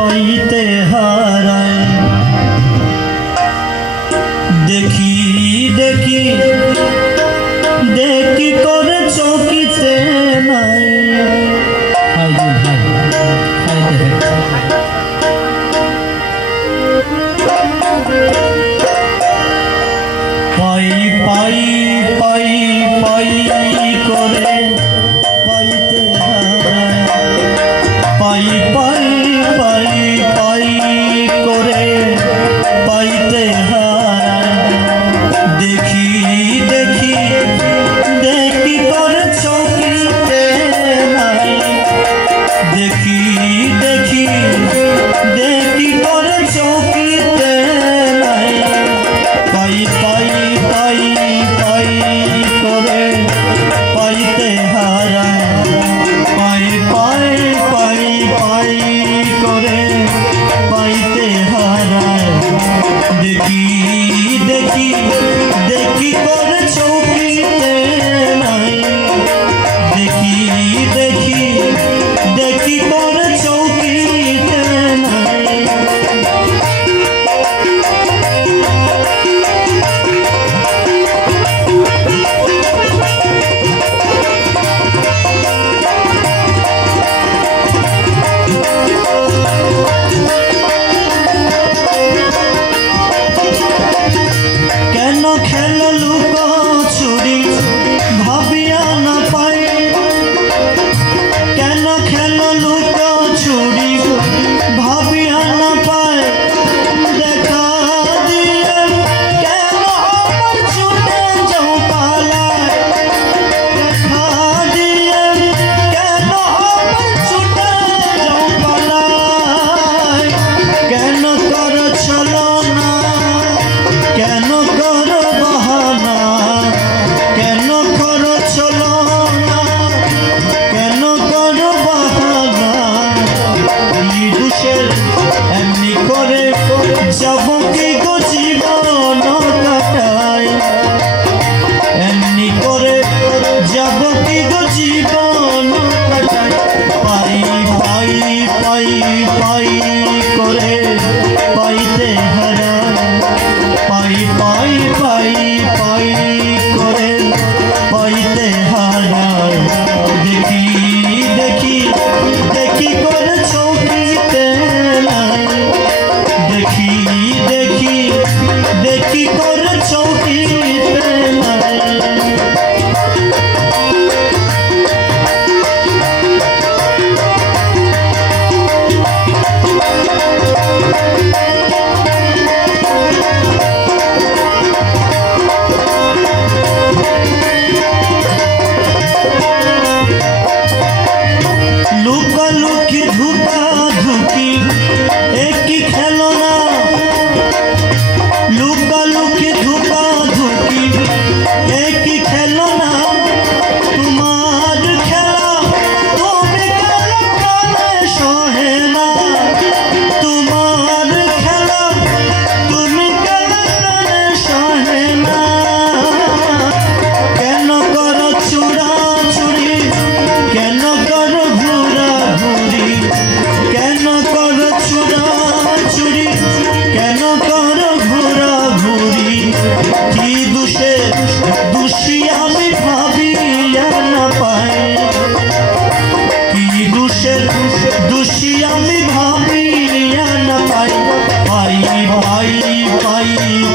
পাইতে দেখি দেখি দেখি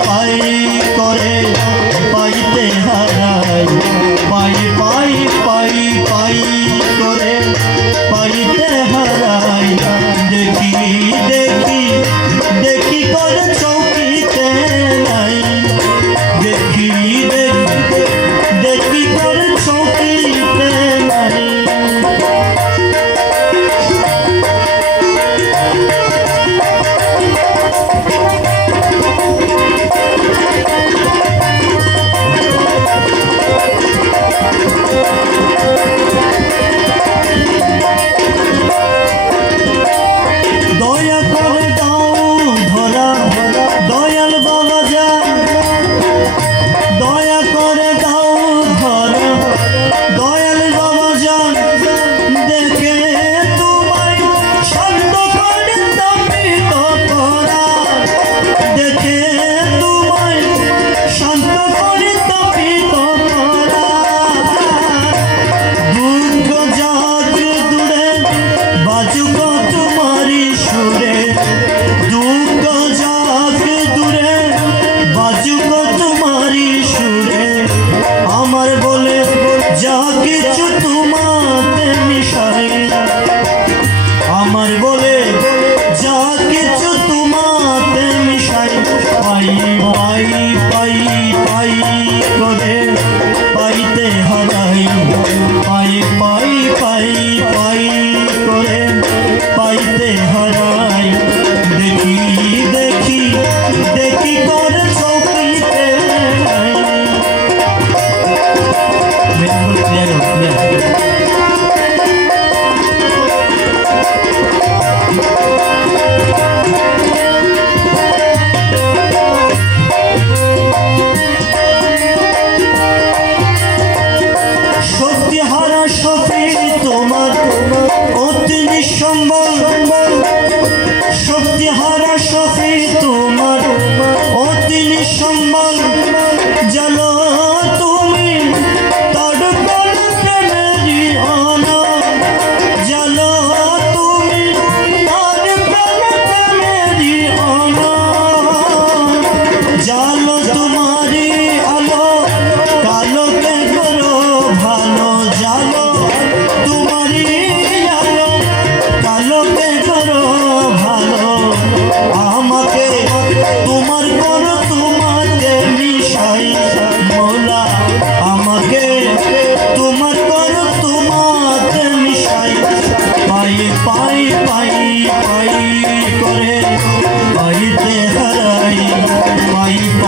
ভয় করে।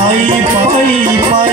拜一拜，拜。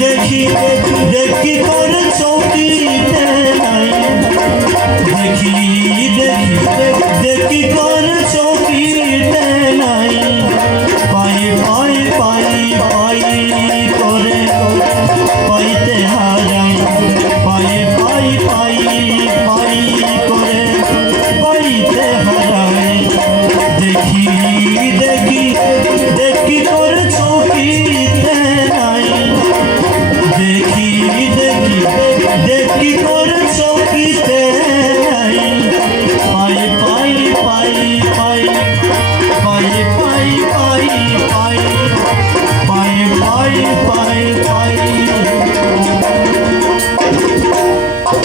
দেখিতে দেখি তোর চৌকিতে দেখি দেখি দেখি তোর